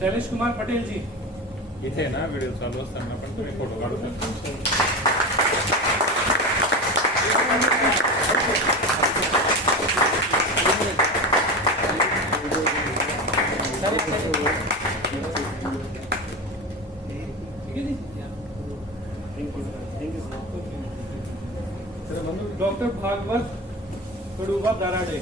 शैलेश कुमार पटेल जी इथे ना व्हिडिओ चालू असताना पण तुम्ही फोटो काढू शकता. Doctor Bhagwat Kaduba Darade.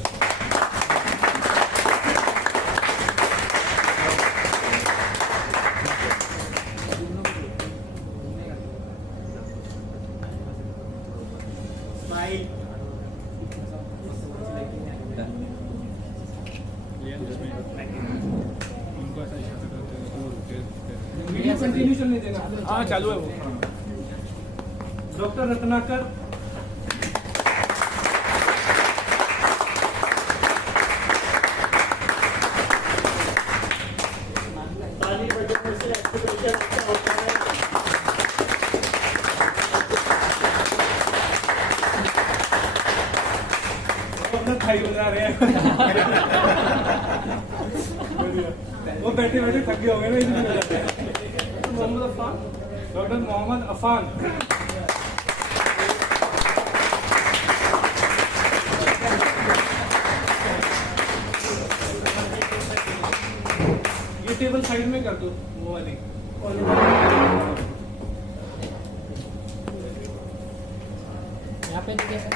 Video continue चलने देना. हाँ चालू है वो. डॉक्टर रत्नाकर खाई गुजार रहे हैं. वो बैठे बैठे थक गए होंगे ना इसलिए. मोहम्मद अफान. डॉक्टर मोहम्मद अफान. ये टेबल साइड में कर दो वो वाली. यहाँ पे देखिए सर.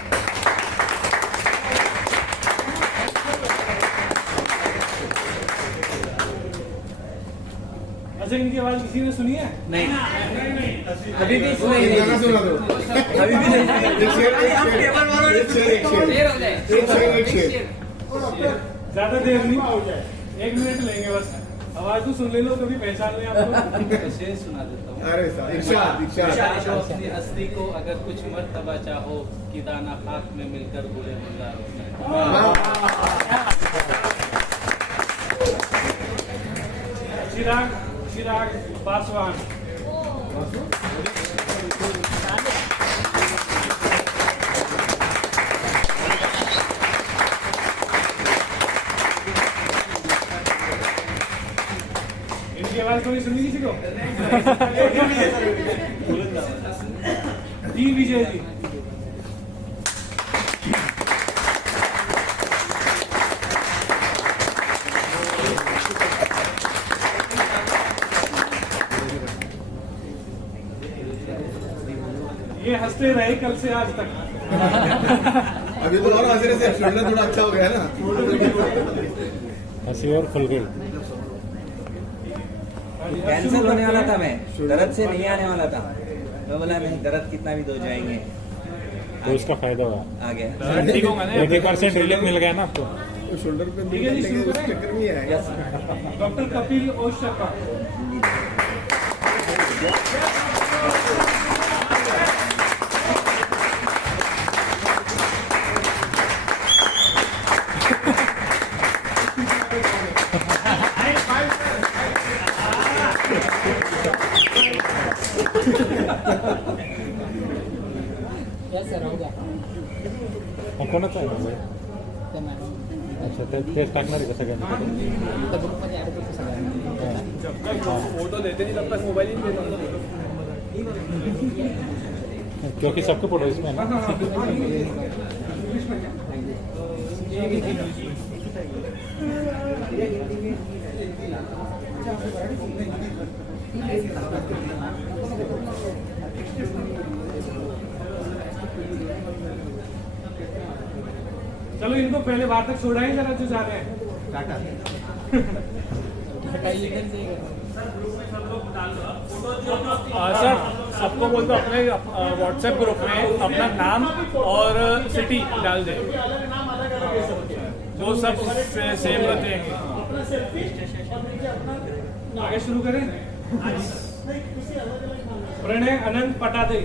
अच्छा इनकी आवाज किसी ने सुनी है? नहीं अभी भी सुनाई नहीं. अभी भी नहीं. ज्यादा देर नहीं. 1 मिनट लेंगे बस. आवाज तो सुन ले लो कभी पहचान ले आपको. शेर सुना देता हूँ. अरे चाहो अपनी हस्ती को अगर कुछ मर्तबा चाहो कि दाना खाक में मिलकर बुरे मंगारों में. चिराग पासवान. इनकी आवाज थोड़ी सुनी किसी को? डी विजय जी. ये हंसते रहे कल से आज तक. अभी तो और हंसने से शोल्डर थोड़ा अच्छा हो गया ना. हंसी और खुल गई. कैंसिल होने वाला था. मैं दर्द से नहीं आने वाला था. मैं बोला नहीं दर्द कितना भी दो जाएंगे. तो उसका फायदा हुआ. आ गया. 80% रिलीफ मिल गया ना आपको. शोल्डर पे ठीक है जी, शुरू करें? चक्कर में आएगा. डॉक्टर कपिल ओशका. यस सर हो गया. कोणाचा आहे मोबाईल? ते मॅडम अच्छा तेच टाकणार आहे का सगळ्यांना? तर ग्रुपमध्ये ॲड करतो सगळ्यांना. फोटो देते नहीं तब तक मोबाइल ही देता हूँ. क्योंकि सबके फोटो इसमें है ना. चलो इनको पहले बाहर तक छोड़ाएं जरा जो जा रहे हैं. सर सबको बोल दो अपने व्हाट्सएप ग्रुप में अपना नाम और सिटी डाल दें. वो सब सेम रहते हैं. आगे शुरू करें. प्रणय अनंत पटादे.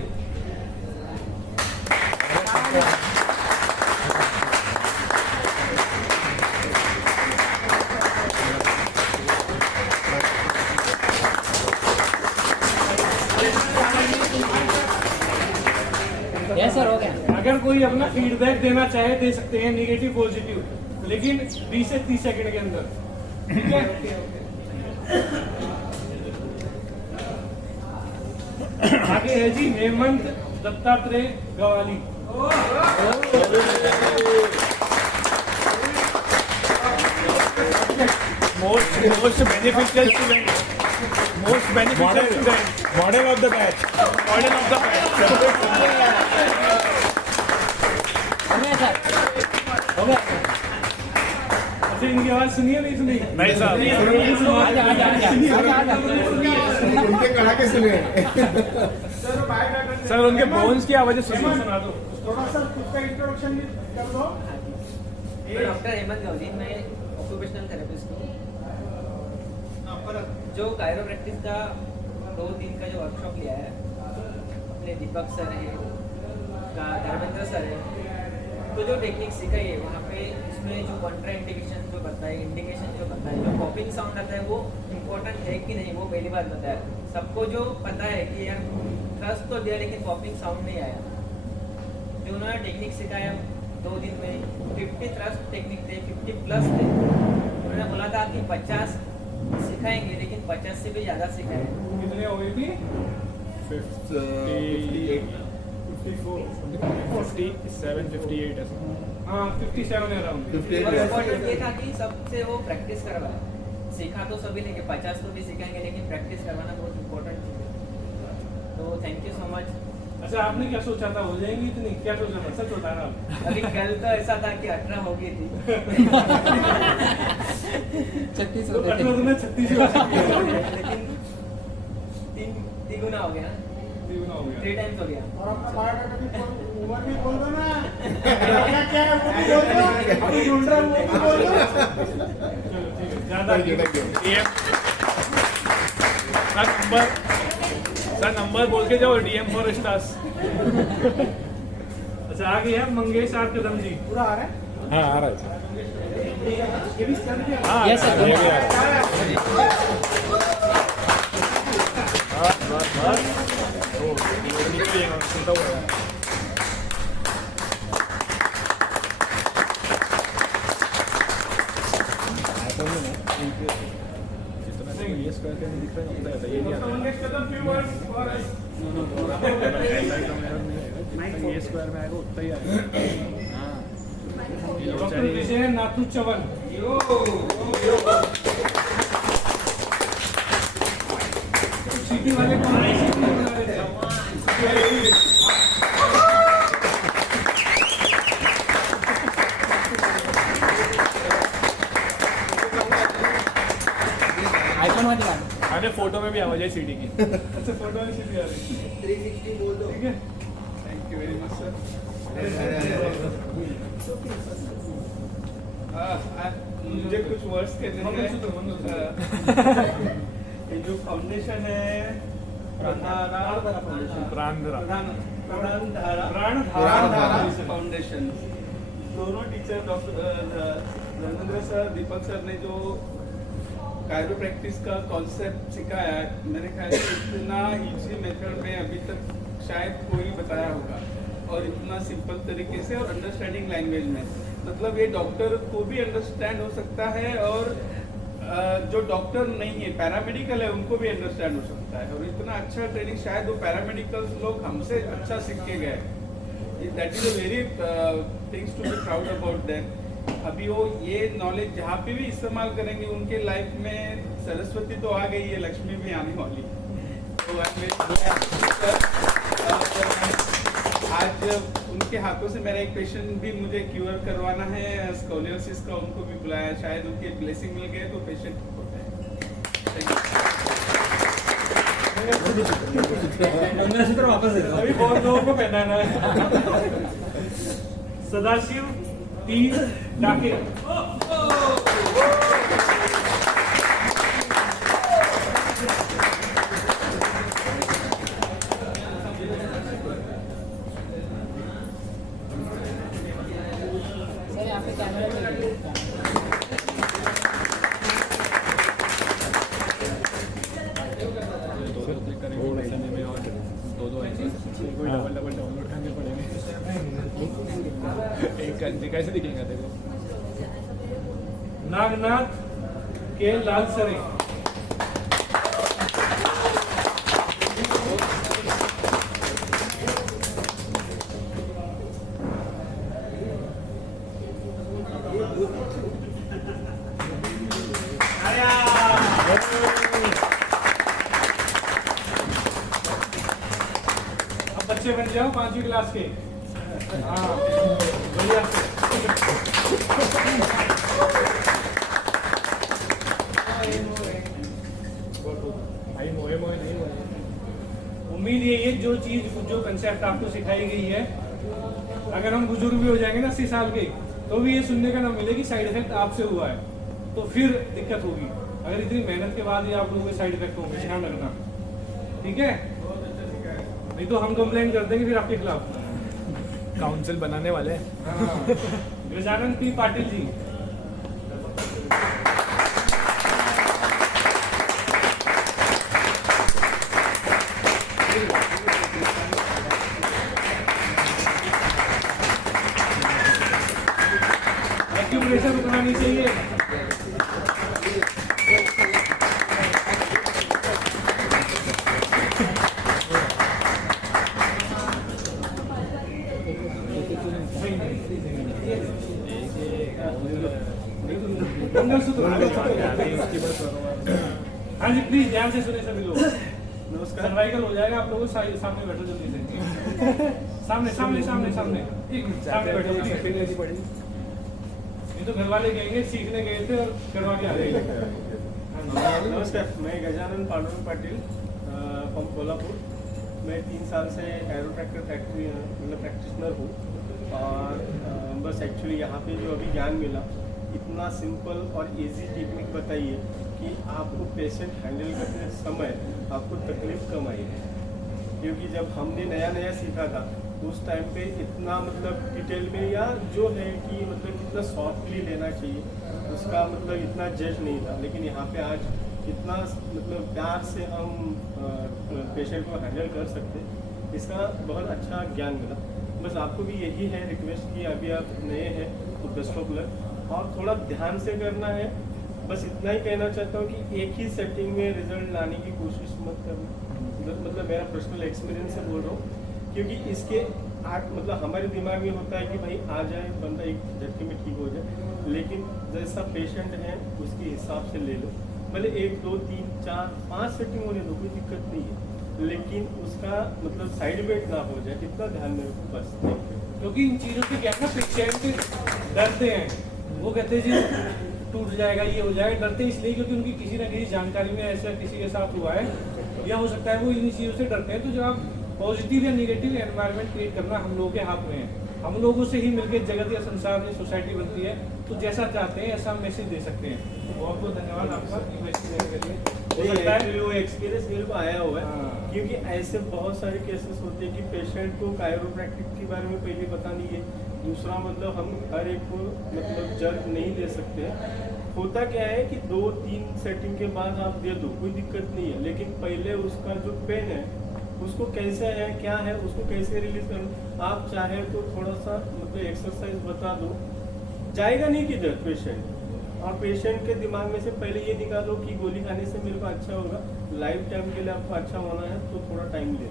यस सर हो गया. अगर कोई अपना फीडबैक देना चाहे दे सकते हैं, नेगेटिव पॉजिटिव, लेकिन 20 से 30 सेकंड के अंदर. ठीक है. आगे है जी Hemant Dattatreya Gawali. Most beneficial student, most beneficial student, model of the batch. Model of the अच्छा इनकी आवाज सुनिए नहीं सुनी? नहीं साहब, उनके कड़ाके सुने। सर उनके बोन्स की आवाज़ें सुनिए। सुना दो। डॉक्टर हेमंत गौरी, मैं ऑक्यूपेशनल थेरेपिस्ट हूँ। जो कायरोप्रैक्टिस का 2 दिन का जो वर्कशॉप लिया है, अपने दीपक सर है का धर्मेंद्र सर है, तो जो टेक्निक सिखाई है वहाँ पे इसमें जो कॉन्ट्रा इंडिकेशन जो बताए, इंडिकेशन जो बताए, जो पॉपिंग साउंड आता है वो इम्पोर्टेंट है कि नहीं, वो पहली बार बताया। सबको जो पता है कि यार थ्रस्ट तो दिया लेकिन पॉपिंग साउंड नहीं आया। जो उन्होंने टेक्निक सिखाया 2 दिन में 50 थ्रस्ट टेक्निक थे, 50+ थे। उन्होंने बोला था कि 50 सिखाएंगे लेकिन 50 से भी ज़्यादा सिखाएंगे। कितने हो गई थी? 57, 58 ऐसा। हाँ 57 अराउंड। और इम्पोर्टेंट ये था कि सबसे वो प्रैक्टिस करवाए। सीखा तो सभी लेंगे, 50 तो भी सिखाएंगे लेकिन प्रैक्टिस करवाना बहुत इम्पोर्टेंट चीज़ है। तो थैंक यू सो मच। अच्छा आपने क्या सोचा था, हो जाएंगी इतनी? क्या सोचा था? सच बता रहा हूँ। अभी कल तो ऐसा था कि 18 हो गई थी। 36 तो 36 लेकिन 3 गुना हो गया, हो गया। 3 टाइम्स हो गया। ज्यादा सर नंबर बोल के जाओ, DM फॉर स्टार्स। अच्छा आगे है मंगेश आर कदम जी। पूरा आ रहा है? हाँ आ रहा है। हाँ ये भी आ रहा है। सुनता हुआ है। ये स्क्वायर के दिख रहा है उतना है, ये नहीं आता। मंगेश कदम few words for us. ये स्क्वायर में आएगा उतना ही आएगा। हाँ डॉक्टर विजय नाथू चवन। सिटी वाले कौन है? सिटी वाले थे। आने फोटो में भी आवाज है CD की। अच्छा फोटो में सिटी आ रही है। 360 बोल दो। ठीक है thank you very much sir. मुझे कुछ वर्ड्स कहने हैं। ये जो फाउंडेशन है प्राणधारा फाउंडेशन, दोनों टीचर डॉक्टर धर्मेंद्र सर, दीपक सर ने जो कायरोप्रैक्टिस का कॉन्सेप्ट सिखाया है, मेरे ख्याल से इतना इजी मेथड में अभी तक शायद कोई बताया होगा, और इतना सिंपल तरीके से और अंडरस्टैंडिंग लैंग्वेज में। मतलब ये डॉक्टर को भी अंडरस्टैंड हो सकता है और जो डॉक्टर नहीं है, पैरामेडिकल है, उनको भी अंडरस्टैंड हो सकता है। और इतना अच्छा ट्रेनिंग शायद वो पैरामेडिकल लोग हमसे अच्छा सीख के गए। That is a very things to be proud about that. अभी वो ये नॉलेज जहाँ पे भी इस्तेमाल करेंगे उनके लाइफ में सरस्वती तो आ गई है, लक्ष्मी भी आने वाली है। तो आज उनके हाथों से मेरा एक पेशेंट भी मुझे क्योर करवाना है स्कोलियोसिस का, उनको भी बुलाया, शायद उनके ब्लेसिंग मिल गए तो पेशेंट होता है। अभी बहुत लोगों को पहनाना है। सदाशिव टी डाके। डबल डाउनलोड करने पड़ेंगे। एक कंजी कैसे दिखेगा तेरे को? नागनाथ के लाल सरे। अब बच्चे बन जाओ 5वीं क्लास के। हाँ बढ़िया भाई मोए मोए नहीं मोए। उम्मीद यही है जो कंसेप्ट आपको सिखाई गई है, अगर हम बुजुर्ग भी हो जाएंगे ना 80 साल के, तो भी ये सुनने का ना मिले कि साइड इफेक्ट आपसे हुआ है, तो फिर दिक्कत होगी। अगर इतनी मेहनत के बाद ही आप लोगों के साइड इफेक्ट होंगे, ध्यान रखना, ठीक है? नहीं तो हम कंप्लेन कर देंगे फिर आपके खिलाफ। काउंसिल बनाने वाले हैं। गजानन पी पाटिल जी। एक्यूप्रेशर उतना नहीं चाहिए। हाँ जी प्लीज ध्यान से सुने सभी लोग। नमस्कार। सर्वाइकल हो जाएगा आप लोगों सामने बैठो जल्दी से। सामने सामने सामने सामने एक मिनट, सामने बैठो। ये तो घर वाले कहेंगे सीखने गए थे और करवा के आ गए। नमस्कार, मैं गजानन पांडुरंग पाटिल फ्रॉम कोल्हापुर। मैं 3 साल से एरोट्रैक्टर फैक्ट्री मतलब प्रैक्टिशनर हूँ और बस एक्चुअली यहाँ पे जो अभी ज्ञान मिला, इतना सिंपल और इजी टेक्निक बताइए कि आपको पेशेंट हैंडल करते समय आपको तकलीफ कम आई है। क्योंकि जब हमने नया नया सीखा था उस टाइम पे इतना मतलब डिटेल में या जो है कि मतलब कितना सॉफ्टली लेना चाहिए उसका मतलब इतना जज नहीं था, लेकिन यहाँ पे आज कितना मतलब प्यार से हम पेशेंट को हैंडल कर सकते, इसका बहुत अच्छा ज्ञान मिला। बस आपको भी यही है रिक्वेस्ट कि अभी आप नए हैं तो बेस्ट ऑफ लक और थोड़ा ध्यान से करना है। बस इतना ही कहना चाहता हूँ कि एक ही सेटिंग में रिजल्ट लाने की कोशिश मत करना। मतलब मेरा पर्सनल एक्सपीरियंस से बोल रहा हूँ, क्योंकि इसके मतलब हमारे दिमाग में होता है कि भाई आ जाए बंदा एक झटके में ठीक हो जाए, लेकिन जैसा पेशेंट है उसके हिसाब से ले लो। भले 1 2 3 4 5 सेटिंग होने दो, कोई दिक्कत नहीं है, लेकिन उसका मतलब साइड इफेक्ट ना हो जाए इतना ध्यान में रखो बस। क्योंकि इन चीज़ों से क्या है ना, पेशेंट डरते हैं, वो कहते हैं जी टूट जाएगा ये हो जाएगा, डरते इसलिए क्योंकि उनकी किसी ना किसी जानकारी में ऐसा किसी के साथ हुआ है, या हो सकता है वो इन चीज़ों से डरते हैं। तो जब आप पॉजिटिव या निगेटिव एनवायरनमेंट क्रिएट करना हम लोगों के हाथ में है। हम लोगों से ही मिलकर जगत या संसार में सोसाइटी बनती है, तो जैसा चाहते हैं ऐसा मैसेज दे सकते हैं। तो बहुत बहुत धन्यवाद आपका मैसेज देने के लिए। हो सकता है वो एक्सपीरियंस मेरे को आया हुआ है, हाँ। क्योंकि ऐसे बहुत सारे केसेस होते हैं कि पेशेंट को कायरोप्रैक्टिक के बारे में पहले पता नहीं है, दूसरा मतलब हम हर एक को मतलब जज नहीं दे सकते हैं। होता क्या है कि 2-3 सेटिंग के बाद आप दे दो, कोई दिक्कत नहीं है, लेकिन पहले उसका जो पेन है उसको कैसे है क्या है उसको कैसे रिलीज करो। आप चाहे तो थोड़ा सा मतलब एक्सरसाइज बता दो, जाएगा नहीं किधर पेशेंट, और पेशेंट के दिमाग में से पहले ये निकालो कि गोली खाने से मेरे को अच्छा होगा, लाइफ टाइम के लिए आपको अच्छा होना है तो थोड़ा टाइम ले,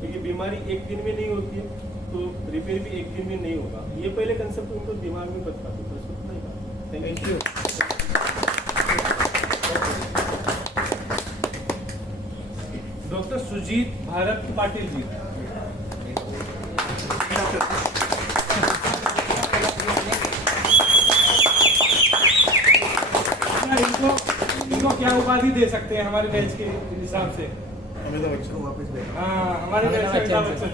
क्योंकि बीमारी एक दिन में नहीं होती है, तो रिपेयर भी एक दिन में नहीं होगा। ये पहले कंसेप्ट उनको दिमाग में बता दो, बस उतना ही बात। Thank you. Doctor Sujit Bharat Patil ji. इनको क्या उपाधि दे सकते हैं हमारे बैच के हिसाब से? अमिताभ बच्चन वापस ले। हाँ हमारे बैच से Amitabh Bachchan.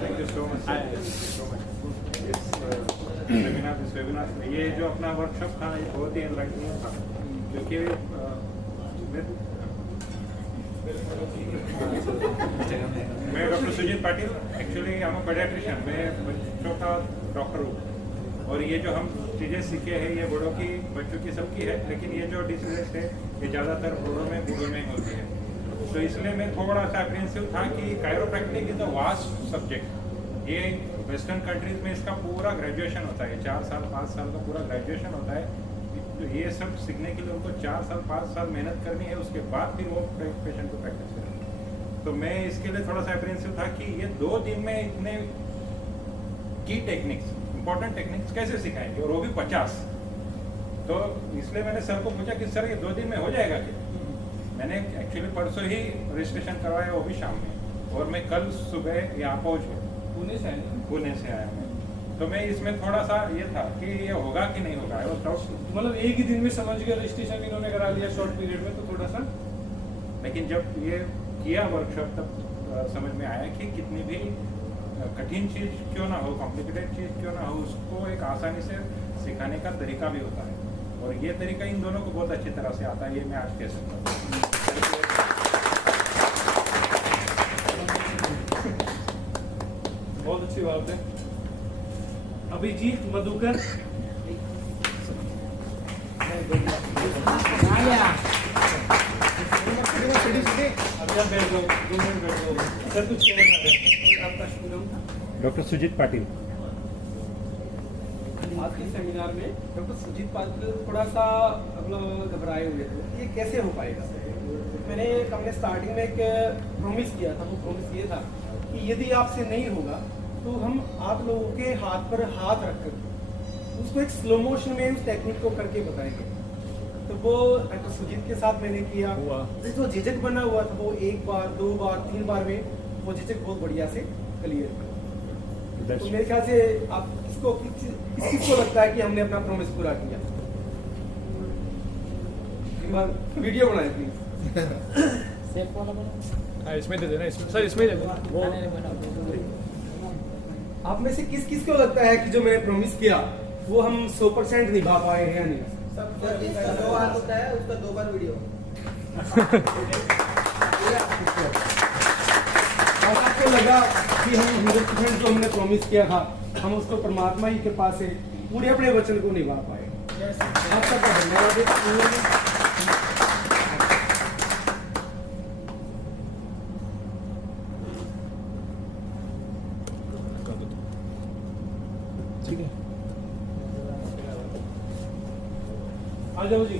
Thank you so much. Webinar ये जो अपना वर्कशॉप था ये बहुत ही एनलाइटनिंग था, क्योंकि मैं डॉक्टर सुजीत पाटिल, एक्चुअली हम पेडियाट्रिशियन, मैं बच्चों का डॉक्टर हूँ, और ये जो हम चीज़ें सीखे हैं ये बड़ों की बच्चों की सबकी है, लेकिन ये जो डिसीजेस है ये ज़्यादातर बूढ़ों में होती है। तो इसलिए मैं थोड़ा सा अप्रीहेंसिव था कि chiropractic is a vast subject. ये वेस्टर्न कंट्रीज में इसका पूरा ग्रेजुएशन होता है, 4 साल 5 साल का पूरा ग्रेजुएशन होता है। तो ये सब सीखने के लिए उनको 4 साल 5 साल मेहनत करनी है, उसके बाद फिर वो पेशेंट को प्रैक्टिस करेंगे। तो मैं इसके लिए थोड़ा सा अप्रेंसिव था कि ये 2 दिन में इतने की टेक्निक्स, इंपॉर्टेंट टेक्निक्स कैसे सिखाएंगे, और वो भी 50। तो इसलिए मैंने सर को पूछा कि सर ये 2 दिन में हो जाएगा क्या? मैंने एक्चुअली परसों ही रजिस्ट्रेशन करवाया, वो भी शाम में, और मैं कल सुबह यहाँ पहुँच गया। पुणे से आए ना? पुणे से आया मैं, तो मैं इसमें थोड़ा सा ये था कि ये होगा कि नहीं होगा, वो डाउट। मतलब एक ही दिन में समझ गया, रजिस्ट्रेशन इन्होंने करा लिया शॉर्ट पीरियड में, तो थोड़ा सा लेकिन जब ये किया वर्कशॉप तब समझ में आया कि कितनी भी कठिन चीज़ क्यों ना हो, कॉम्प्लिकेटेड चीज़ क्यों ना हो, उसको एक आसानी से सिखाने का तरीका भी होता है, और ये तरीका इन दोनों को बहुत अच्छी तरह से आता है, ये मैं आज कह सकता हूँ। बहुत अच्छी बात है। अभिजीत मधुकर, अभी आप बैठ जाओ, 2 मिनट बैठ जाओ सर, कुछ कहना चाह रहे हैं? आपका शुभ नाम था? डॉक्टर सुजीत पाटिल। आज के सेमिनार में डॉक्टर सुजीत पाटिल थोड़ा सा मतलब घबराए हुए थे, ये कैसे हो पाएगा। मैंने हमने स्टार्टिंग में एक प्रॉमिस किया था, वो प्रॉमिस ये था कि यदि आपसे नहीं होगा तो हम आप लोगों के हाथ पर हाथ रखकर उसको एक स्लो मोशन में उस टेक्निक को करके बताएंगे। तो वो डॉक्टर सुजीत के साथ मैंने किया, जो झिझक बना हुआ था वो 1 बार 2 बार 3 बार में वो झिझक बहुत बढ़िया से क्लियर। तो मेरे ख्याल से आप किसको लगता है कि हमने अपना प्रॉमिस पूरा किया? एक बार वीडियो बनाए प्लीज। इसमें दे देना, इसमें सर, इसमें दे देना। आप में से किस को लगता है कि जो मैंने प्रॉमिस किया वो हम 100% निभा पाए हैं या नहीं? जिसका 2 बार होता है उसका 2 बार वीडियो। और आपको लगा कि हम 100% जो हमने प्रॉमिस किया था हम उसको परमात्मा ही के पास से पूरे अपने वचन को निभा पाए। आपका तो धन्यवाद। ठीक है, आ जाओ जी।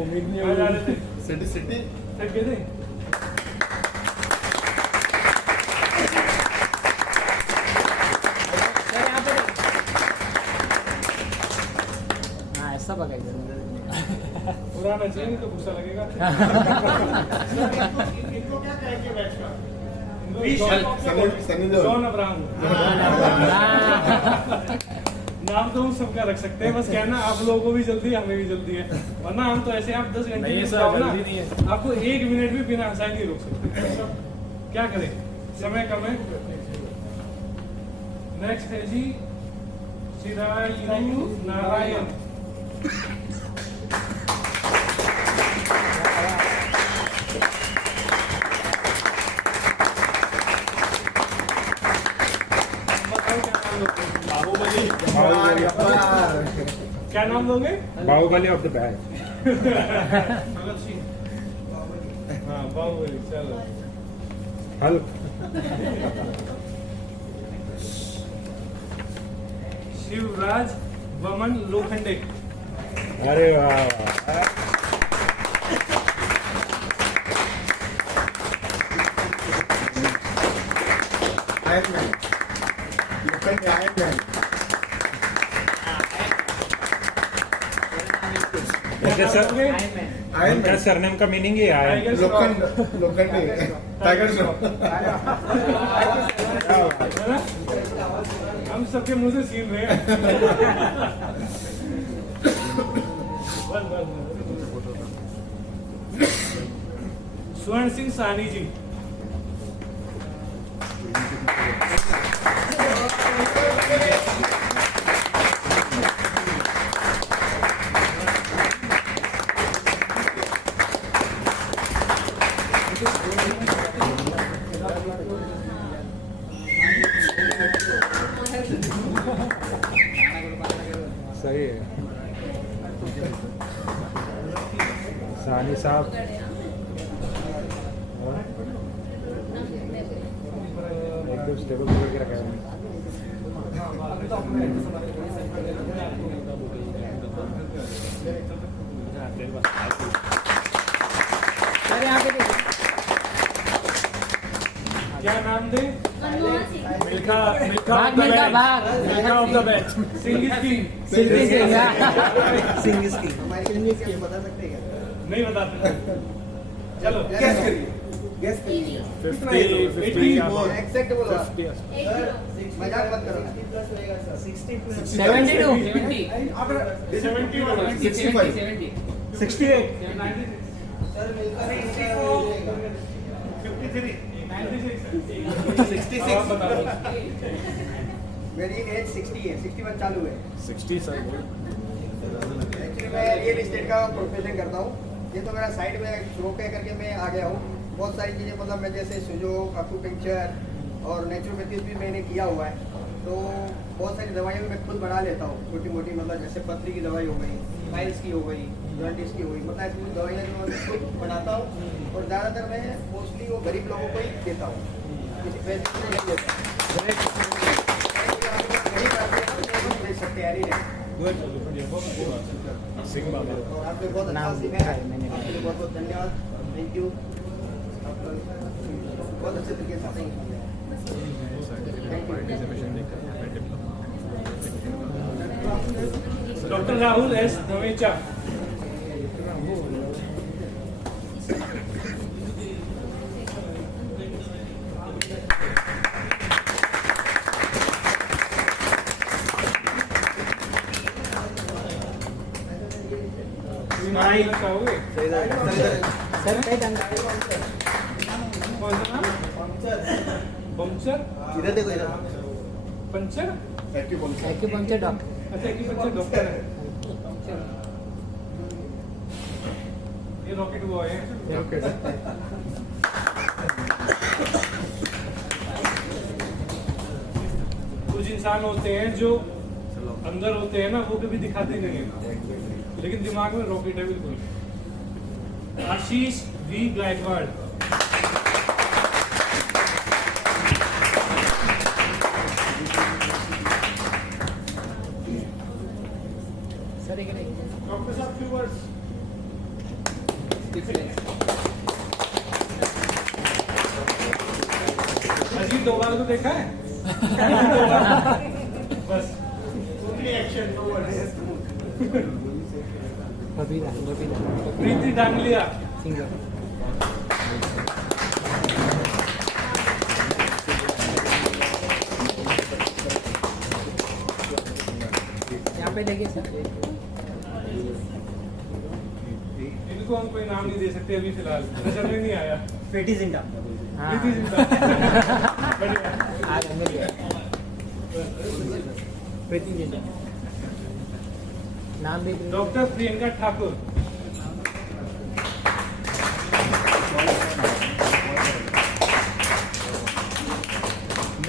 उम्मीद नहीं आ जा रहे थे, सिटी थक गए थे। ऐसा पकाएगा पुराना चाहिए, नहीं तो गुस्सा लगेगा। इनको क्या कहेंगे बैच का? सनी देओल। जॉन अब्राहम। नाम तो हम सबका रख सकते हैं, बस कहना आप लोगों को भी जल्दी है, हमें भी जल्दी है, वरना हम तो ऐसे आप 10 घंटे की जाओ ना, आपको 1 मिनट भी बिना हंसाए नहीं रोक सकते। क्या करें, समय कम है। नेक्स्ट है जी चिरायु नारायण। क्या नाम लोगे? Baahubali of the bag. हाँ, बाहुबली, चलो। हल्क। शिवराज वमन लोखंडे। अरे वाह वाह। Iron man, Lokhande iron man. Okay sir, iron उनका मैन सरनेम का मीनिंग ही है। लोखंडे टाइगर श्रॉफ। है ना? हम सबके मुंह से सीन रहे हैं। स्वर्ण सिंह सानी जी। सही है सानी साहब। एकदम स्टेबल होकर के रखा है। अरे यहाँ पे क्या नाम दे? Milkha of the batch. Singh is king. Singh is king. हमारी इंग्लिश के बता सकते हैं क्या? नहीं बताते। चलो गैस करिए। गैस करिए। 50 एग्जैक्ट बोलो आप। सर, मजाक मत करो। 60 प्लस 72 आप 65 68 सर मिलकर मेरी एज 60 है, 61 चालू है। 60 सर एक्चुअली मैं रियल एस्टेट का प्रोफेशन करता हूँ। ये तो मेरा साइड में शो कह करके मैं आ गया हूँ। बहुत सारी चीज़ें मतलब मैं जैसे सुजोग, एक्यूपंक्चर और नेचुरोपैथी भी मैंने किया हुआ है। तो बहुत सारी दवाइयाँ भी मैं खुद बना लेता हूँ, छोटी मोटी, मतलब जैसे पथरी की दवाई हो गई, पाइल्स की हो गई, जॉन्डिस की हो गई, मतलब ऐसी दवाइयाँ जो मैं खुद बनाता हूँ। और ज़्यादातर मैं मोस्टली वो गरीब लोगों को ही देता हूँ, किसी पैसे से नहीं देता। गरीब आदमी को दे सकते हैं नहीं। और आपने बहुत अच्छा सिखाया, आपके लिए बहुत बहुत धन्यवाद। Thank you. बहुत अच्छे तरीके से thank you. Doctor Rahul S Dhamecha. चाहोगे? कौन सा नाम? पंचर? इधर देखो इधर। पंचर? Acupuncture doctor. अच्छा एक्यूपंक्चर डॉक्टर है। ये रॉकेट बॉय है। कुछ इंसान होते हैं जो अंदर होते हैं ना, वो कभी दिखाते नहीं है, लेकिन दिमाग में रॉकेट है बिल्कुल। आशीष वी गायकवाड़। डॉक्टर साहब फ्यू वर्ड्स। अजीत डोभाल को देखा है? बस एक्शन, नो वर्ड्स। प्रीति डांगलिया। यहाँ पे देखिए सर। इनको हम कोई नाम नहीं दे सकते अभी फिलहाल, नजर में नहीं आया। प्रीति जिंटा। प्रीति जिंटा। बढ़िया। प्रीति जिंटा नाम भी। डॉक्टर प्रियंका ठाकुर।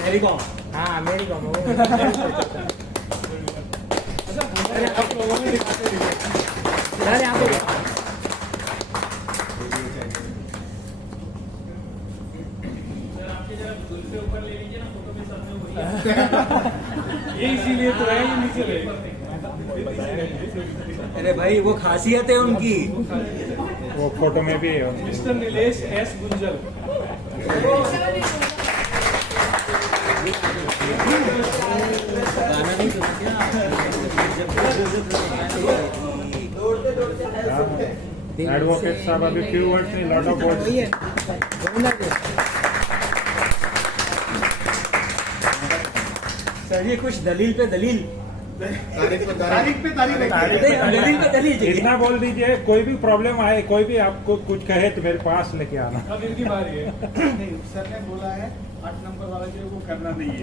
मेरी कॉम। हाँ मेरी कॉम। अच्छा आप लोगों ने दिखाते नहीं। सर यहाँ पे ऊपर ले लीजिए ना, फोटो के साथ में वही। ये इसीलिए तो है, ये नीचे रहेगा। अरे भाई वो खासियत है उनकी। वो फोटो में भी है। Mister Nilesh S Gunjal. गाना नहीं सुना क्या? एडवोकेट साहब अभी फ्यू वर्ड्स नहीं, लॉट ऑफ वर्ड्स। सर ये कुछ दलील पे दलील। तारीख पे तारीख दलील पे दलील चाहिए। इतना बोल दीजिए, कोई भी प्रॉब्लम आए, कोई भी आपको कुछ कहे तो मेरे पास लेके आना। अब इनकी बारी है। नहीं, सर ने बोला है 8 नंबर वाला जो है वो करना नहीं है।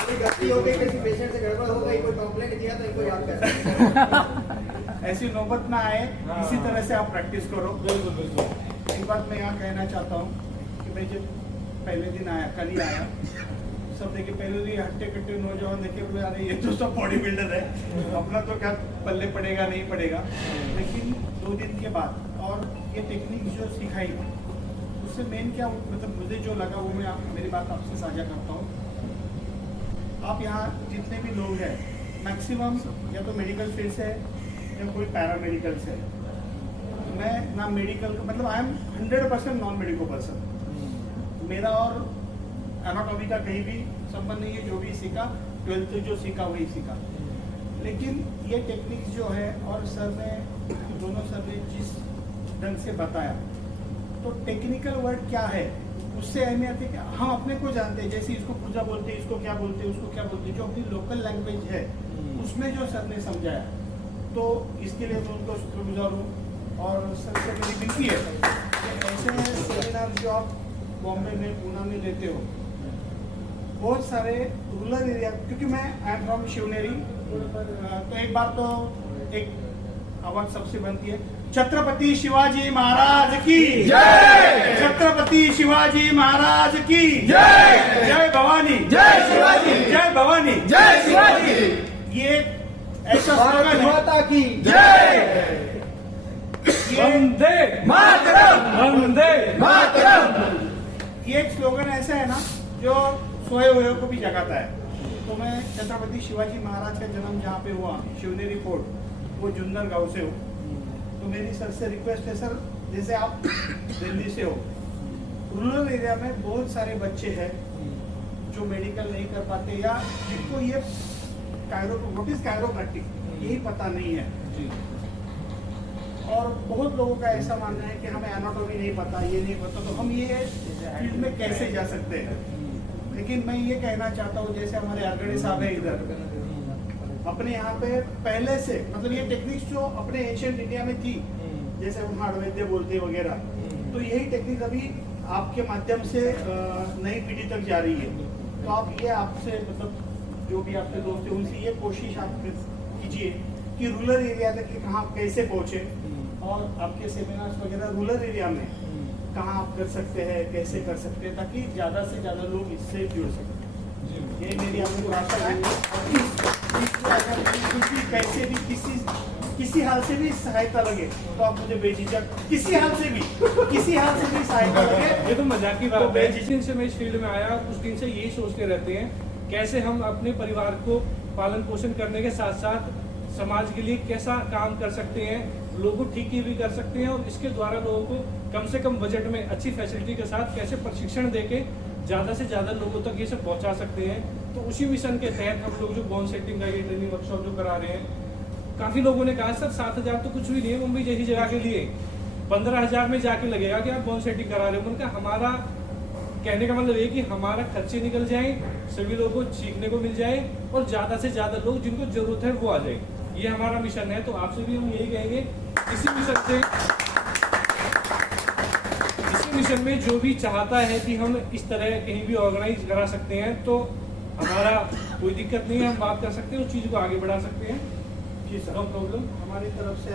कोई गलती हो गई, किसी पेशेंट से गड़बड़ हो गई, कोई कंप्लेंट किया तो इनको याद कर। ऐसी नौबत ना आए, इसी तरह से आप प्रैक्टिस करो। बिल्कुल बिल्कुल। एक बात मैं यहाँ कहना चाहता हूँ कि मैं जब पहले दिन आया, कल ही आया, सब देखे पहले दिन हट्टे कट्टे नौजवान देखे, बोले अरे ये तो सब बॉडी बिल्डर है, अपना तो क्या पल्ले पड़ेगा नहीं पड़ेगा। लेकिन 2 दिन के बाद और ये टेक्निक जो सिखाई, उससे मेन क्या मतलब मुझे जो लगा वो मैं मेरी बात आपसे साझा करता हूँ। आप यहाँ जितने भी लोग हैं, मैक्सिमम या तो मेडिकल फील्ड से है या कोई पैरामेडिकल से है। मैं ना मेडिकल का मतलब I am 100% non medical person. मेरा और एनाटॉमी का कहीं भी संबंध नहीं है। जो भी सीखा 12th जो सीखा वही सीखा। लेकिन ये टेक्निक्स जो है और सर ने दोनों सर ने जिस ढंग से बताया, तो टेक्निकल वर्ड क्या है उससे अहमियत है कि हम अपने को जानते हैं। जैसे इसको पूजा बोलते हैं, इसको क्या बोलते हैं, उसको क्या बोलते हैं, जो अपनी लोकल लैंग्वेज है उसमें जो सर ने समझाया, तो इसके लिए मैं उनको शुक्रगुजार हूँ। और सर से मेरी विनती है कि ऐसे सेमिनार जो आप बॉम्बे में पूना में लेते हो, बहुत सारे रूरल एरिया, क्योंकि मैं आई एम फ्रॉम शिवनेरी, तो एक बार तो एक आवाज सबसे बनती है, छत्रपति शिवाजी महाराज की जय, छत्रपति शिवाजी महाराज की जय, जय भवानी, जय शिवाजी, जय भवानी, जय शिवाजी। ये ऐसा स्लोगन माता की जय, वंदे मातरम, वंदे मातरम। ये एक स्लोगन ऐसा है ना जो सोए हुए को भी जगाता है। तो मैं छत्रपति शिवाजी महाराज का जन्म जहाँ पे हुआ, शिवनेरी फोर्ट, वो जुन्नर गांव से हूँ। तो मेरी सर से रिक्वेस्ट है, सर जैसे आप दिल्ली से हो, रूरल एरिया में बहुत सारे बच्चे हैं जो मेडिकल नहीं कर पाते या जिनको ये व्हाट इज कायरोप्रैक्टिक यही पता नहीं है। और बहुत लोगों का ऐसा मानना है कि हमें एनाटॉमी नहीं पता, ये नहीं पता, तो हम ये फील्ड में कैसे जा सकते हैं। लेकिन मैं ये कहना चाहता हूँ, जैसे हमारे आगड़े साहब है इधर, अपने यहाँ पे पहले से मतलब ये टेक्निक्स जो अपने एशियंट इंडिया में थी, जैसे हम हार्डवैद्य बोलते वगैरह, तो यही टेक्निक अभी आपके माध्यम से नई पीढ़ी तक जा रही है। तो आप ये आपसे मतलब जो भी आपके दोस्त हैं उनसे ये कोशिश आप कीजिए कि रूरल एरिया तक कहाँ कैसे पहुँचे, और आपके सेमिनार्स वगैरह रूरल एरिया में कहाँ आप कर सकते हैं, कैसे कर सकते हैं, ताकि ज़्यादा से ज़्यादा लोग इससे जुड़ सकें। ये मेरी आपको आशा है। कैसे भी किसी हाल से भी सहायता लगे तो आप मुझे बेझिझक किसी हाल से भी सहायता लगे। ये तो मजाक की बात तो है। जिस दिन से मैं इस फील्ड में आया, उस दिन से यही सोचते रहते हैं कैसे हम अपने परिवार को पालन पोषण करने के साथ साथ समाज के लिए कैसा काम कर सकते हैं, लोगों को ठीक भी कर सकते हैं, और इसके द्वारा लोगों को कम से कम बजट में अच्छी फैसिलिटी के साथ कैसे प्रशिक्षण देके ज़्यादा से ज़्यादा लोगों तक ये सब पहुंचा सकते हैं। तो उसी मिशन के तहत हम लोग जो बोन सेटिंग का ये ट्रेनिंग वर्कशॉप जो करा रहे हैं, काफ़ी लोगों ने कहा सर 7,000 तो कुछ भी नहीं है मुंबई जैसी जगह के लिए, 15,000 में जाके लगेगा कि आप बोन सेटिंग करा रहे हो। उनका हमारा कहने का मतलब ये कि हमारा खर्चे निकल जाए, सभी लोगों को सीखने को मिल जाए, और ज़्यादा से ज़्यादा लोग जिनको ज़रूरत है वो आ जाए। ये हमारा मिशन है। तो आपसे भी हम यही कहेंगे, इसी मिशन में जो भी चाहता है कि हम इस तरह कहीं भी ऑर्गेनाइज करा सकते हैं, तो हमारा कोई दिक्कत नहीं है, हम बात कर सकते हैं, उस चीज़ को आगे बढ़ा सकते हैं। जी सर, नो प्रॉब्लम। हमारी तरफ से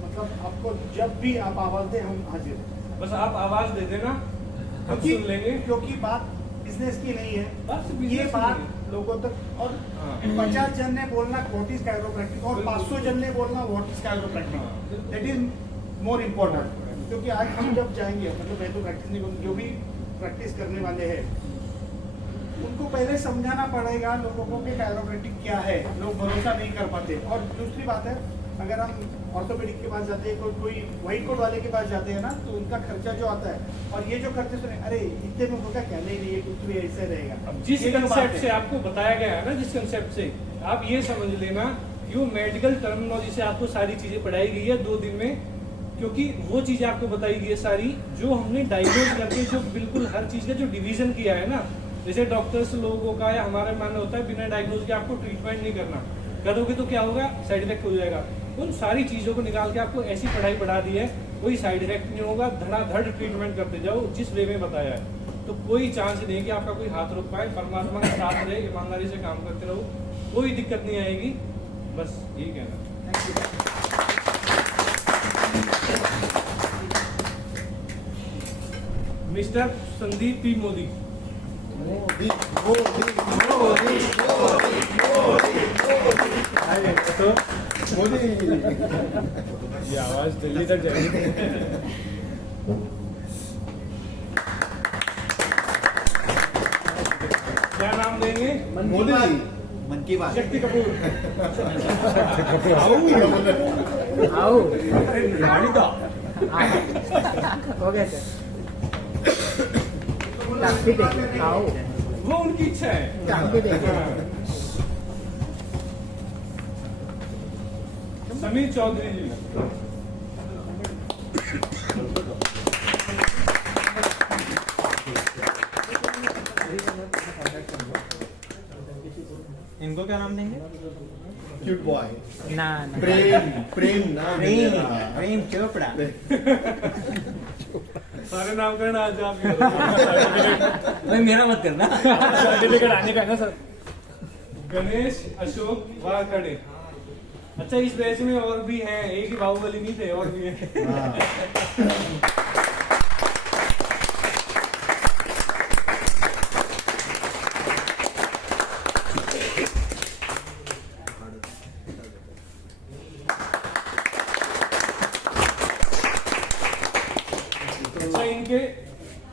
मतलब आपको जब भी आप आवाज़ दें हम हाजिर हैं। बस आप आवाज़ दे देना, हम सुन लेंगे। क्योंकि बात बिजनेस की नहीं है, बस ये business बात नहीं है। लोगों तक, और हाँ। 50 जन ने बोलना व्हाट इज कायरोप्रैक्टिक और बिल्कुल। 500 जन ने बोलना व्हाट इज हाँ। Chiropractic, that is more important. क्योंकि आज हम जब जाएंगे, मतलब मैं तो प्रैक्टिस नहीं करूँगा, जो भी प्रैक्टिस करने वाले हैं उनको पहले समझाना पड़ेगा लोगों को कि कायरोप्रैक्टिक क्या है। लोग भरोसा नहीं कर पाते। और दूसरी बात है, अगर हम ऑर्थोपेडिक के पास जाते हैं, कोई व्हाइट कोट वाले के पास जाते हैं ना, तो उनका खर्चा जो आता है, और ये जो खर्चे सुने, अरे इतने में होगा क्या, नहीं ये कुछ भी ऐसे रहेगा। अब जिस ये जो बात कंसेप्ट है। से आपको बताया गया है ना, जिस कंसेप्ट से आप ये समझ लेना, यो मेडिकल टर्मिनोलॉजी से आपको सारी चीजें पढ़ाई गई है 2 दिन में, क्योंकि वो चीजें आपको बताई गई है सारी जो हमने डायग्नोज करके, जो बिल्कुल हर चीज का जो डिवीजन किया है ना, जैसे डॉक्टर्स लोगों का या हमारा मानना होता है बिना डायग्नोज के आपको ट्रीटमेंट नहीं करना, करोगे तो क्या होगा, साइड इफेक्ट हो जाएगा। उन सारी चीज़ों को निकाल के आपको ऐसी पढ़ाई बढ़ा दी है, कोई साइड इफेक्ट नहीं होगा, धड़ाधड़ ट्रीटमेंट करते जाओ जिस वे में बताया है। तो कोई चांस नहीं कि आपका कोई हाथ रुक पाए, परमात्मा का साथ रहे, ईमानदारी से काम करते रहो, कोई दिक्कत नहीं आएगी। बस यही कहना। Mister Sandeep P Modi. ये आवाज दिल्ली तक जाएगी। क्या नाम देंगे? मोदी मन की बात। शक्ति कपूर। आओ आओ हो गया सर ठीक है आओ वो उनकी इच्छा है। टांगे देखिए समीर चौधरी जी। इनको क्या नाम देंगे? क्यूट बॉय ना प्रेम नाम है प्रेम मेरा। प्रेम चोपड़ा। सारे नामकरण आज आप भाई मेरा मत करना। सर्टिफिकेट आने का है ना सर। गणेश अशोक वाकड़े। अच्छा इस बैच में और भी हैं, एक ही बाहुबली नहीं थे, और भी हैं। अच्छा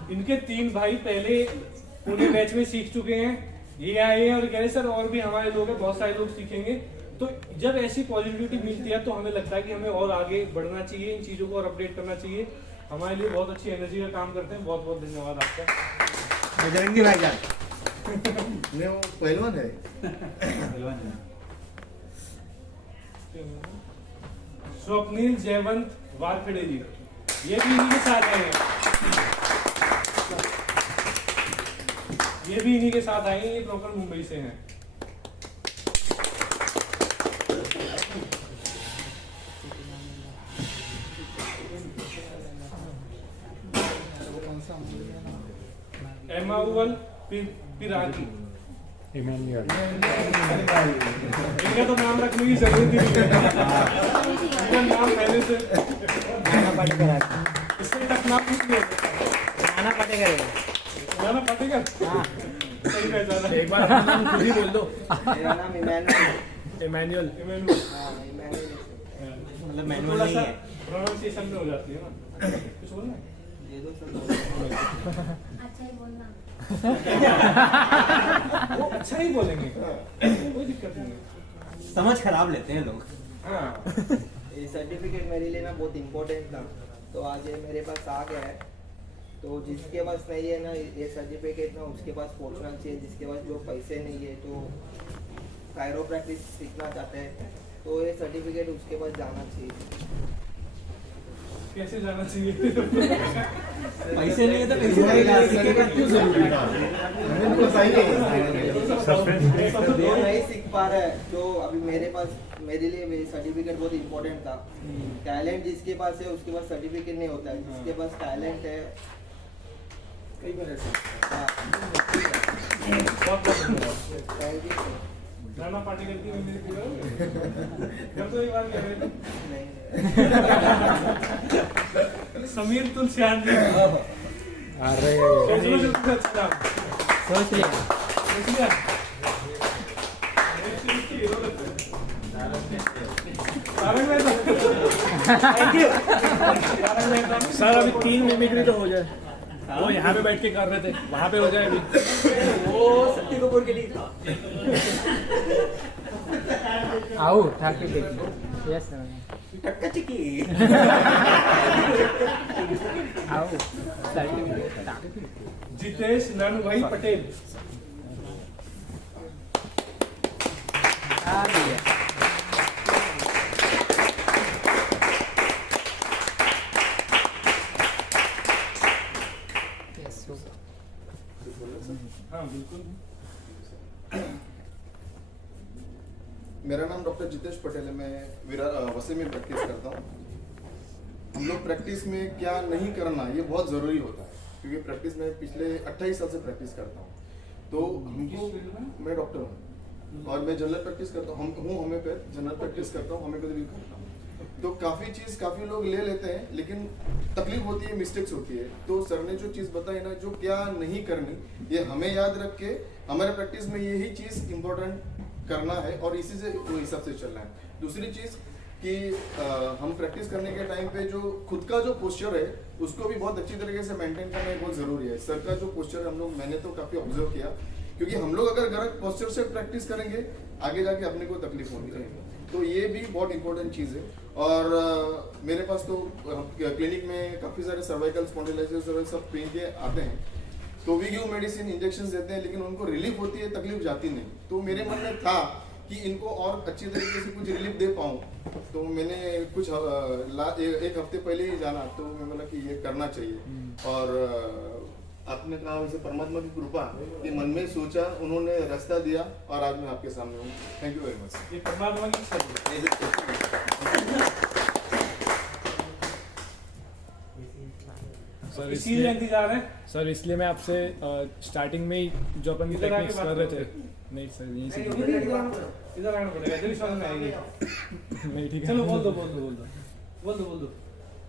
इनके 3 भाई पहले पूरे बैच में सीख चुके हैं, ये आए हैं और कह रहे सर और भी हमारे लोग हैं, बहुत सारे लोग सीखेंगे। तो जब ऐसी पॉजिटिविटी मिलती है तो हमें लगता है कि हमें और आगे बढ़ना चाहिए, इन चीज़ों को और अपडेट करना चाहिए। हमारे लिए बहुत अच्छी एनर्जी का काम करते हैं। बहुत बहुत धन्यवाद आपका। बजरंगी भाईजान नहीं वो पहलवान है। स्वप्निल जयवंत वारखेड़े जी, ये भी इन्हीं के साथ आए हैं। ये भी इन्हीं के साथ आए हैं, ये प्रॉपर मुंबई से हैं। एमाउल पिरागी, इनका तो नाम रखने की जरूरत ही नहीं है। इनका नाम पहले से नाना पाटेकर इससे तक नाम पूछ लिया। नाना पाटेकर नाना पाटेकर, हाँ सही पहचाना। एक बार अपना नाम खुद ही बोल दो। मेरा नाम इमैनुअल। इमैनुअल। इमैनुअल। हाँ, इमैनुअल। मतलब तो मैनुअल थोड़ा नहीं सा है। प्रोनाउंसिएशन में हो जाती है ना। कुछ बोलना है? ये दो सब अच्छा ही बोलना। वो अच्छा ही बोलेंगे, कोई दिक्कत नहीं है। समझ खराब लेते हैं लोग। हाँ ये सर्टिफिकेट मेरे लिए ना बहुत इम्पोर्टेंट था, तो आज ये मेरे पास आ गया है। तो जिसके पास नहीं है ना ये सर्टिफिकेट ना उसके पास पहुंचना चाहिए। जिसके पास जो पैसे नहीं है तो कायरोप्रैक्टिस सीखना चाहते हैं तो ये सर्टिफिकेट उसके पास जाना चाहिए। कैसे जाना चाहिए? पैसे नहीं है तो कैसे जाएगा? सीखेगा क्यों? जरूरी था हमें तो बताइए। जो नहीं सीख पा रहा है तो अभी मेरे लिए सर्टिफिकेट बहुत इम्पोर्टेंट था। टैलेंट जिसके पास है उसके पास सर्टिफिकेट नहीं होता है, जिसके पास टैलेंट है कई बार ऐसा हाँ। बहुत बहुत धन्यवाद। थैंक यू नाना पाटेकर की मेरी पूरा हो गया? कब तो एक बार कह रहे थे। नहीं समीर तुलसियान जी। अरे Congratulations, अच्छा नाम। सोच लिया सोच लिया? इसकी हीरो लगते हैं। तारक मेहता। तारक मेहता। सर अभी 3 मिमिक्री तो हो जाए। वो यहाँ पे बैठ के कर रहे थे, वहाँ पे हो जाए अभी। वो सत्य कपूर के लिए था। आओ ठाकुर देखिए यस सर टक्का चिकी। आओ सर्टिफिकेट जितेश नानूभाई पटेल। आ गया यस हाँ बिल्कुल। मेरा नाम डॉक्टर जितेश पटेल है। मैं वसी में प्रैक्टिस करता हूँ। हम लोग प्रैक्टिस में क्या नहीं करना ये बहुत ज़रूरी होता है, क्योंकि प्रैक्टिस में पिछले 28 साल से प्रैक्टिस करता हूँ। तो हमको मैं डॉक्टर हूँ और मैं जनरल प्रैक्टिस करता हूँ। हूँ होम्योपैथ, जनरल प्रैक्टिस करता हूँ, होम्योपैथी भी करता हूँ। तो काफ़ी लोग ले लेते हैं लेकिन तकलीफ होती है, मिस्टेक्स होती है। तो सर ने जो चीज़ बताई ना, जो क्या नहीं करनी, ये हमें याद रख के हमारे प्रैक्टिस में यही चीज़ इम्पोर्टेंट करना है और इसी से वो हिसाब से चलना है। दूसरी चीज़ कि हम प्रैक्टिस करने के टाइम पे जो खुद का जो पोस्चर है उसको भी बहुत अच्छी तरीके से मेंटेन करना बहुत ज़रूरी है। सर का जो पोस्चर हम लोग मैंने तो काफ़ी ऑब्जर्व किया, क्योंकि हम लोग अगर गलत पोस्चर से प्रैक्टिस करेंगे आगे जाके अपने को तकलीफ होनी चाहिए। तो ये भी बहुत इंपॉर्टेंट चीज़ है। और मेरे पास तो क्लिनिक में काफ़ी सारे सर्वाइकल स्पॉन्डिलाइटिस और सब पेन के आते हैं, तो वी गिव मेडिसिन, इंजेक्शन देते हैं, लेकिन उनको रिलीफ होती है, तकलीफ जाती नहीं। तो मेरे मन में था कि इनको और अच्छी तरीके से कुछ रिलीफ दे पाऊँ, तो मैंने कुछ एक हफ्ते पहले ही जाना, तो मैं बोला कि ये करना चाहिए। और आपने कहा वैसे परमात्मा की कृपा कि मन में सोचा, उन्होंने रास्ता दिया और आज मैं आपके सामने हूँ। Thank you very much. ये परमात्मा की सर इसीलिए इंतजार है। सर इसलिए मैं आपसे स्टार्टिंग में ही जो अपन इधर आके टेक्निक्स बात कर रहे करोगे? थे, नहीं सर यहीं से इधर आना पड़ेगा, जल्दी समझ में आएगी। नहीं ठीक है। चलो बोल दो।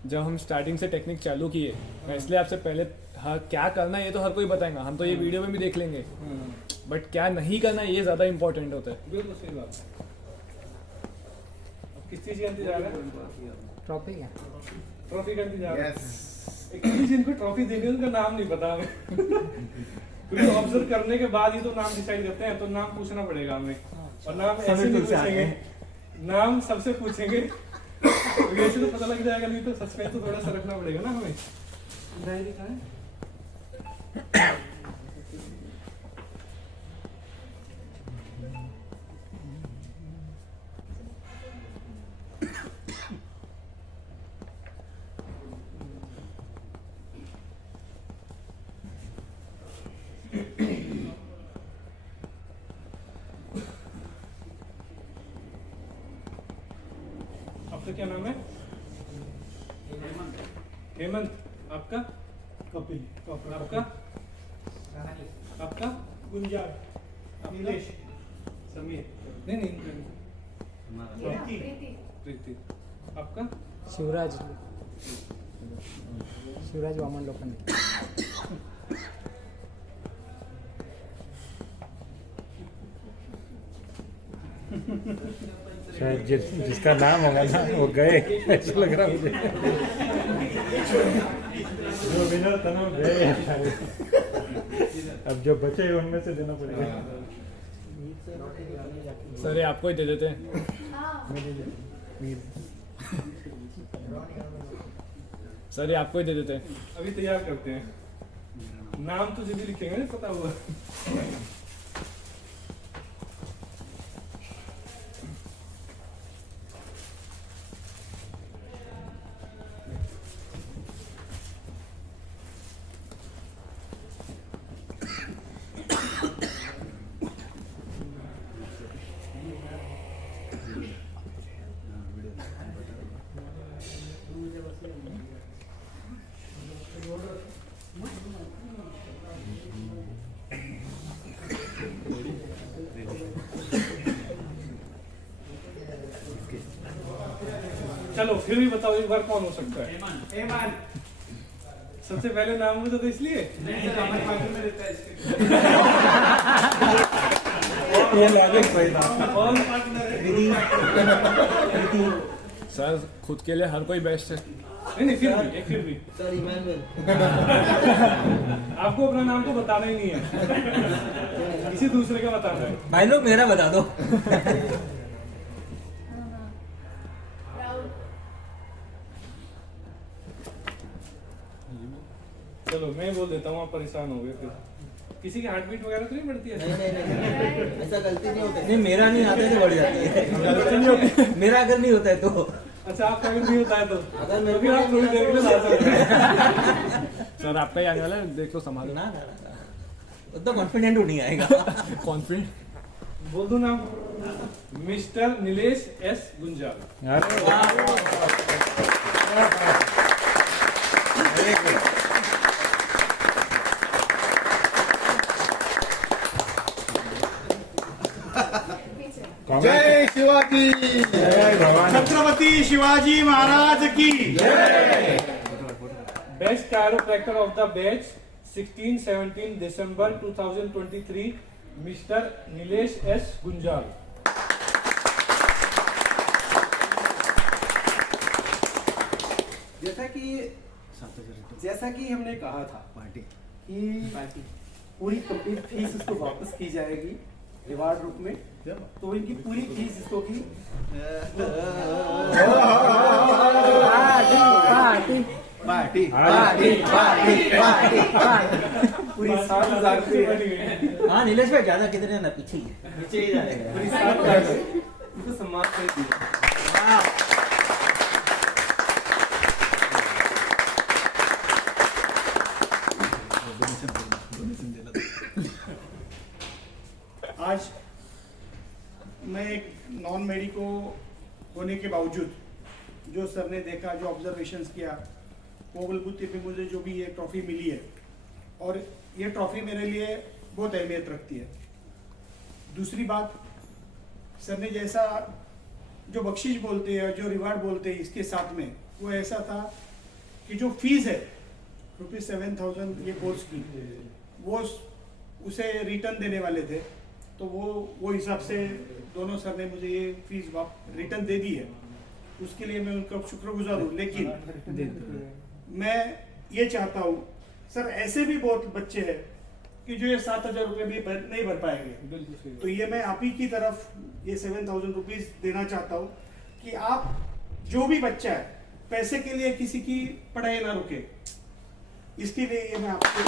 जब हम स्टार्टिंग से टेक्निक चालू किए, मैं इसलिए आपसे पहले, हाँ क्या करना है ये तो हर कोई बताएगा, हम तो ये वीडियो में भी देख लेंगे, बट क्या नहीं करना है ये ज़्यादा इंपॉर्टेंट होता है। बिल्कुल सही बात है। अब किस चीज़ का इंतजार है? ट्रॉफी क्या? ट्रॉफी का इंतजार है। एक चीज इनको ट्रॉफी देनी है, उनका नाम नहीं पता हमें। क्योंकि ऑब्जर्व करने के बाद ही तो नाम डिसाइड करते हैं, तो नाम पूछना पड़ेगा हमें, और नाम ऐसे नहीं पूछेंगे, नाम सबसे पूछेंगे। तो ऐसे तो पता लग जाएगा, नहीं तो सस्पेंस तो थोड़ा सा रखना पड़ेगा ना हमें। डायरी कहाँ है? आपका क्या नाम है? हेमंत। आपका? कपिल। आपका? आपका? गुंजान। नीलेश। समीर। नहीं प्रीति। आपका? शिवराज वामन लोखंडे। शायद जिसका नाम होगा ना वो गए, ऐसा लग रहा मुझे। जो विनर था ना गए, अब जो बचे उनमें से देना पड़ेगा। सर ये आपको ही दे देते हैं। सर ये आपको ही दे देते हैं। अभी तैयार करते हैं। नाम तो जब भी लिखेंगे ना पता हुआ। चलो फिर भी बताओ एक बार कौन हो सकता है? हेमंत। सबसे पहले नाम में तो इसलिए ये लॉजिक सही था। और सर खुद के लिए हर कोई बेस्ट है। नहीं फिर भी आपको अपना नाम तो बताना ही नहीं है, किसी दूसरे का बताना है। भाई लोग मेरा बता दो। चलो मैं बोल देता हूँ, आप परेशान हो गए फिर। किसी की हार्ट बीट वगैरह तो नहीं बढ़ती है? नहीं ऐसा गलती नहीं होता। नहीं मेरा नहीं आता है तो बढ़ जाती है। मेरा अगर नहीं होता है तो। अच्छा आपका अगर नहीं होता है तो अगर मेरे फिर आप थोड़ी देर के लिए ला सकते हैं। सर आपका ही आने वाला है, देख लो संभालो। ना तो कॉन्फिडेंट नहीं आएगा। कॉन्फिडेंट बोल दो नाम, मिस्टर नीलेश एस गुंजाल। जय शिवाजी। छत्रपति शिवाजी महाराज की। Best chiropractor of the batch 16-17 दिसंबर 2023 मिस्टर नीलेश एस गुंजाल। जैसा कि हमने कहा था कि पूरी कंप्लीट फीस उसको वापस की जाएगी, रिवार्ड रूप में। तो इनकी पूरी फीस इसको की पार्टी पूरी 7,000 रुपये हाँ नीलेश भाई ज्यादा कितने ना पीछे ही जा रहे हैं। पूरी 7,000 रुपये इनको सम्मान कर दिया। आज मैं एक नॉन मेडिको होने के बावजूद जो सर ने देखा, जो ऑब्जर्वेशंस किया, वो बलबूते पे मुझे जो भी ये ट्रॉफी मिली है, और ये ट्रॉफी मेरे लिए बहुत अहमियत रखती है। दूसरी बात, सर ने जैसा जो बख्शिश बोलते हैं, जो रिवार्ड बोलते हैं, इसके साथ में वो ऐसा था कि जो फीस है ₹7,000 ये कोर्स की, वो उसे रिटर्न देने वाले थे, तो वो हिसाब से दोनों सर ने मुझे ये फीस रिटर्न दे दी है, उसके लिए मैं उनका शुक्रगुजार हूँ। लेकिन मैं ये चाहता हूँ सर, ऐसे भी बहुत बच्चे हैं कि जो ये 7,000 रुपये भी नहीं भर पाएंगे, तो ये मैं आप ही की तरफ ये 7,000 रुपीज देना चाहता हूँ कि आप जो भी बच्चा है पैसे के लिए किसी की पढ़ाई ना रुके, इसके लिए ये मैं आपको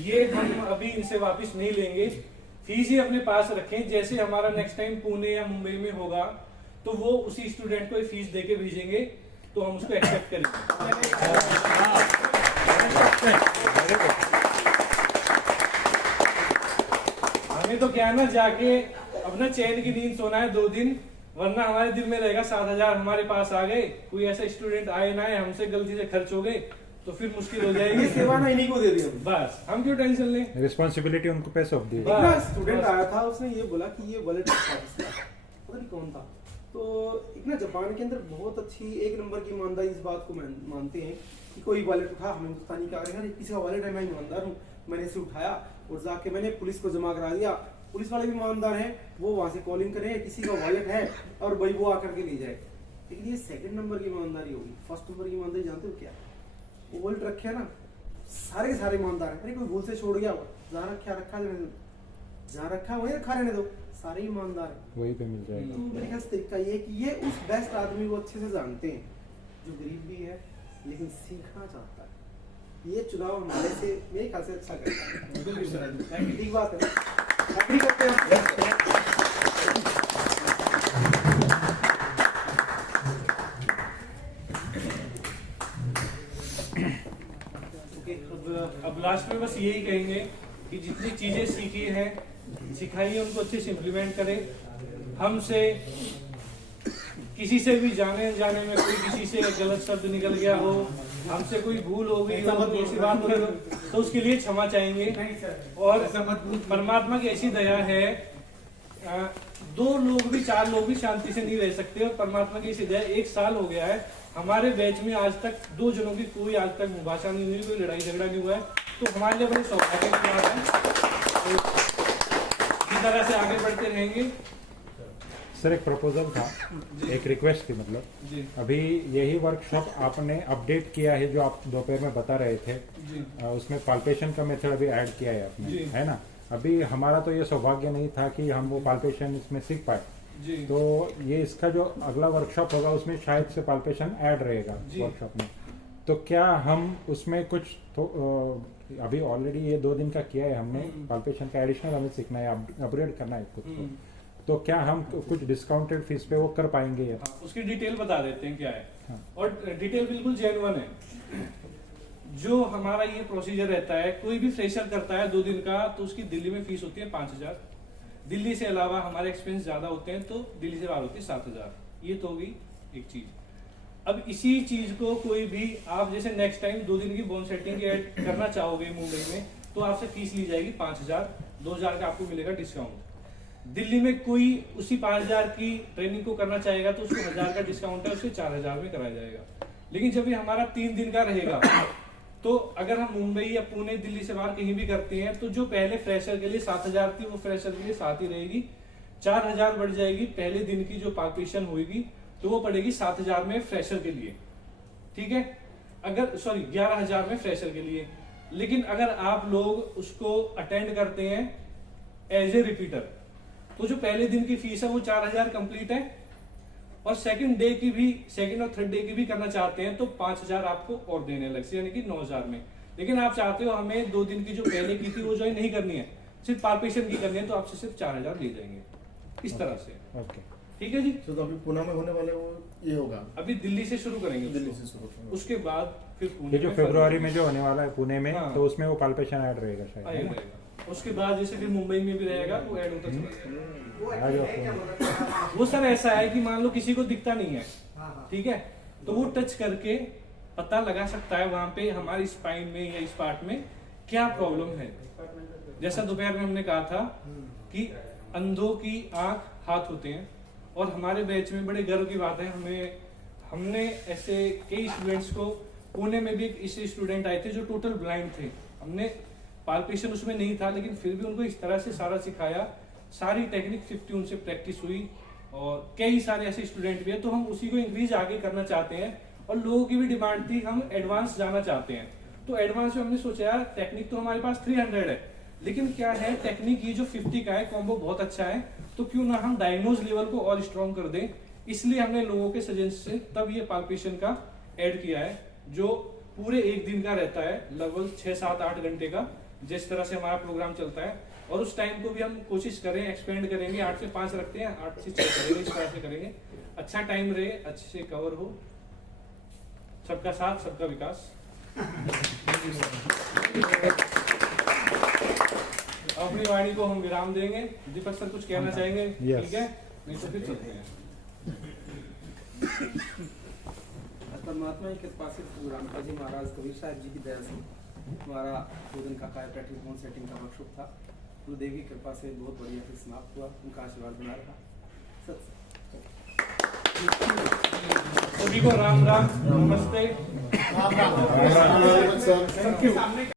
ये हम अभी इनसे वापस नहीं लेंगे, फीस ही अपने पास रखें। जैसे हमारा नेक्स्ट टाइम पुणे या मुंबई में होगा तो वो उसी स्टूडेंट को फीस देके भेजेंगे, तो हम उसको एक्सेप्ट करेंगे। हमें तो क्या है ना, जाके अपना चैन की नींद सोना है 2 दिन, वरना हमारे दिल में रहेगा 7,000 हमारे पास आ गए, कोई ऐसा स्टूडेंट आए ना आए, हमसे गलती से खर्च हो गए तो फिर मुश्किल हो जाएगी। ये सेवा ना इन्हीं को दे दिया बस, हम क्यों टेंशन लें। रिस्पॉन्सिबिलिटी उनको पे सौंप दी। एक ना स्टूडेंट आया था, उसने ये बोला कि ये वॉलेट पता नहीं कौन था, तो एक ना जापान के अंदर बहुत अच्छी 1 नंबर की ईमानदारी इस बात को मानते हैं कि कोई वॉलेट उठा, हम हिंदुस्तानी क्या करेंगे, किसी का वॉलेट है, मैं ईमानदार हूँ, मैंने इसे उठाया और जाके मैंने पुलिस को जमा करा दिया। पुलिस वाले भी ईमानदार हैं, वो वहाँ से कॉलिंग करें किसी का वॉलेट है और भाई वो आकर के ले जाए। लेकिन ये 2nd नंबर की ईमानदारी होगी। 1st नंबर की ईमानदारी जानते हो क्या? वो वॉलेट रखे है ना, सारे के सारे ईमानदार है। अरे कोई भूल से छोड़ गया, जहाँ रखा जहाँ रखा वही रखा रहने दो, सारे ईमानदार है, वही पे मिल जाएगा। तो मेरे ख्याल से तरीका ये है कि ये उस बेस्ट आदमी को अच्छे से जानते हैं जो गरीब भी है लेकिन सीखना चाहता है। ये चुनाव हमारे से मेरे ख्याल से अच्छा करता है। ठीक बात है, एग्री करते हैं। अब लास्ट में बस यही कहेंगे कि जितनी चीजें सीखी हैं, सिखाई है, उनको अच्छे से इम्प्लीमेंट करें। हमसे किसी से भी जाने में कोई किसी से गलत शब्द निकल गया हो, हमसे कोई भूल हो गई हो, कोई ऐसी बात हो तो उसके लिए क्षमा चाहेंगे। और परमात्मा की ऐसी दया है, 2 लोग भी 4 लोग भी शांति से नहीं रह सकते, और परमात्मा की ऐसी दया 1 साल हो गया है, हमारे बैच में आज तक 2 जनों की कोई आज तक मुबाशा नहीं हुई, कोई लड़ाई झगड़ा नहीं हुआ है, तो हमारे लिए बड़े सौभाग्य की बात है। इस तरह से आगे बढ़ते रहेंगे। सर एक प्रपोजल था, एक रिक्वेस्ट थी, मतलब अभी यही वर्कशॉप आपने अपडेट किया है जो आप दोपहर में बता रहे थे, उसमें पाल्पेशन का मेथड अभी ऐड किया है आपने, है ना? अभी हमारा तो ये सौभाग्य नहीं था कि हम वो पाल्पेशन इसमें सीख पाए, तो ये इसका जो अगला वर्कशॉप होगा उसमें शायद से पाल्पेशन ऐड रहेगा वर्कशॉप में, तो क्या हम उसमें कुछ तो अभी ऑलरेडी ये 2 दिन का किया है हमने, पाल्पेशन का एडिशनल हमें सीखना है, अपग्रेड करना है खुद को, तो क्या हम कुछ डिस्काउंटेड फीस पे वो कर पाएंगे? उसकी डिटेल बता देते हैं क्या है। हाँ। और डिटेल बिल्कुल जेन्युइन है। जो हमारा ये प्रोसीजर रहता है, कोई भी फ्रेशर करता है 2 दिन का, तो उसकी दिल्ली में फीस होती है 5,000, दिल्ली से अलावा हमारे एक्सपेंस ज्यादा होते हैं तो दिल्ली से बाहर होती है 7,000। ये तो होगी एक चीज। अब इसी चीज को कोई भी आप जैसे नेक्स्ट टाइम 2 दिन की बोन सेटिंग ऐड करना चाहोगे मुंबई में, तो आपसे फीस ली जाएगी 5,000, 2,000 का आपको मिलेगा डिस्काउंट। दिल्ली में कोई उसी 5,000 की ट्रेनिंग को करना चाहेगा तो उसको 1,000 का डिस्काउंट है, उससे 4,000 में कराया जाएगा। लेकिन जब ये हमारा 3 दिन का रहेगा, तो अगर हम मुंबई या पुणे दिल्ली से बाहर कहीं भी करते हैं, तो जो पहले फ्रेशर के लिए 7,000 थी वो फ्रेशर के लिए 7 ही रहेगी, 4,000 बढ़ जाएगी। पहले दिन की जो पाल्पेशन होगी तो वो पड़ेगी 7,000 में फ्रेशर के लिए, ठीक है। अगर सॉरी 11,000 में फ्रेशर के लिए, लेकिन अगर आप लोग उसको अटेंड करते हैं एज ए रिपीटर तो जो पहले दिन की फीस है वो 4,000 कंप्लीट है, और सेकंड डे की भी, सेकंड और थर्ड डे की भी करना चाहते हैं तो 5,000 आपको और देने अलग से, यानी कि 9,000 में। लेकिन आप चाहते हो हमें 2 दिन की जो पहले की थी वो ज्वाइन नहीं करनी है, सिर्फ पाल्पेशन की करनी है, तो आपसे सिर्फ 4,000 ले जाएंगे इस तरह से। ओके, ठीक है जी। तो अभी पुणे में होने वाले वो ये होगा, अभी दिल्ली से शुरू करेंगे, दिल्ली से शुरू करेंगे। उसके बाद फिर पुणे ये जो में फरवरी में जो होने वाला है पुणे में, हाँ। तो उसमें वो पाल्पेशन ऐड रहेगा शायद, है ना? रहेगा। उसके बाद जैसे फिर मुंबई में भी रहेगा वो ऐड होता चलेगा। आ जाओ। वो सर ऐसा है कि मान लो किसी को दिखता नहीं है, ठीक है, तो वो टच करके पता लगा सकता है वहां पे हमारी स्पाइन में या इस पार्ट में क्या प्रॉब्लम है। जैसा दोपहर में हमने कहा था कि अंधों की आंख हाथ होते हैं, और हमारे बैच में बड़े गर्व की बात है, हमने ऐसे कई स्टूडेंट्स को, पुणे में भी एक ऐसे स्टूडेंट आए थे जो टोटल ब्लाइंड थे, हमने पाल्पेशन उसमें नहीं था लेकिन फिर भी उनको इस तरह से सारा सिखाया, सारी टेक्निक 50 उनसे प्रैक्टिस हुई, और कई सारे ऐसे स्टूडेंट भी है, तो हम उसी को इंक्रीज आगे करना चाहते हैं। और लोगों की भी डिमांड थी हम एडवांस जाना चाहते हैं, तो एडवांस में हमने सोचा यार टेक्निक तो हमारे पास 300 है, लेकिन क्या है टेक्निक ये जो 50 का है कॉम्बो बहुत अच्छा है, तो क्यों ना हम डायग्नोज लेवल को और स्ट्रॉन्ग कर दें। इसलिए हमने लोगों के सजेशन से तब ये पाल्पेशन का ऐड किया है, जो पूरे एक दिन का रहता है, लगभग 6, 7, 8 घंटे का, जिस तरह से हमारा प्रोग्राम चलता है। और उस टाइम को भी हम कोशिश करें एक्सपेंड करेंगे, 8 से 5 रखते हैं, 8 से 6 करेंगे, इस तरह से करेंगे, अच्छा टाइम रहे, अच्छे से कवर हो। सबका साथ सबका विकास। अपनी वाणी को हम विराम देंगे। दीपक सर कुछ कहना चाहेंगे? Yes. ठीक है, नहीं तो फिर चलते हैं। परमात्मा की कृपा से गुरु रामपाल जी महाराज कबीर साहब जी की दया से हमारा 2 दिन का कायोप्रैक्टिस बोन सेटिंग का वर्कशॉप था, गुरुदेव की कृपा से बहुत बढ़िया फिर समाप्त हुआ, उनका आशीर्वाद बना रहा। सभी को राम राम, नमस्ते। Thank you.